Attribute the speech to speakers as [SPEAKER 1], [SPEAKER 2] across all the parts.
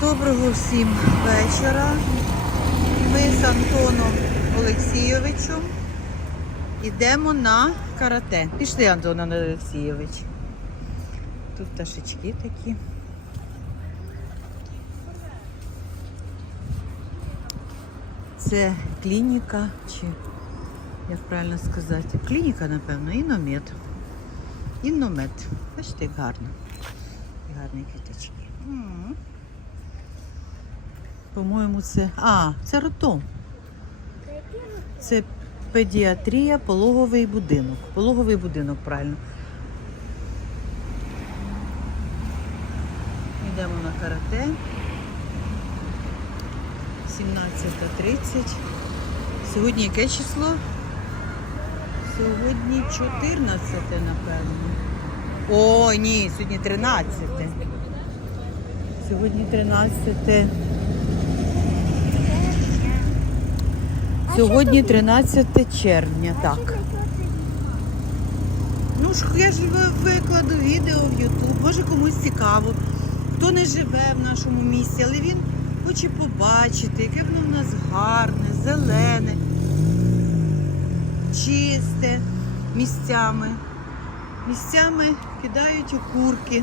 [SPEAKER 1] Доброго всім вечора. Ми з Антоном Олексійовичем йдемо на карате. Пішли, Антон Олексійович. Тут пташечки такі. Це клініка, чи як правильно сказати? Клініка, напевно, іномет. Інномет. Бачите, як гарно. Гарні квіточки. По-моєму, це. А, це роддом. Це педіатрія, пологовий будинок. Пологовий будинок, правильно. Йдемо на карате. 17.30. Сьогодні яке число? Сьогодні 14, напевно. О, ні, сьогодні 13. Сьогодні 13. Сьогодні 13 червня, так. Ну ж я ж викладу відео в Ютуб, може комусь цікаво. Хто не живе в нашому місті, але він хоче побачити, яке воно в нас гарне, зелене, чисте місцями. Місцями кидають окурки.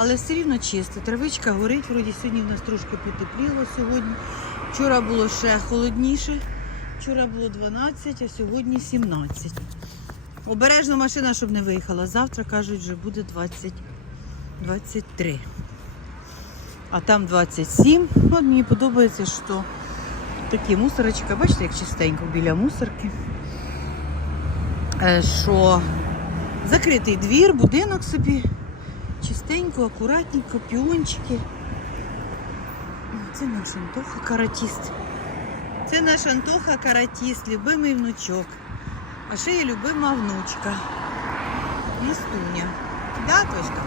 [SPEAKER 1] Але все рівно чисто. Травичка горить, вроді сьогодні в нас трошки потепліло сьогодні. Вчора було ще холодніше. Вчора було 12, а сьогодні 17. Обережно машина, щоб не виїхала. Завтра, кажуть, вже буде 20, 23. А там 27. От мені подобається, що такі мусорочка, бачите, як чистенько біля мусорки. Е, Що закритий двір, будинок собі. Чистенько, акуратненько, піончики. Це наш Антоха каратіст. Це наш Антоха каратіст, любимий внучок. А ще є любима внучка. Настуня. Да, Точка?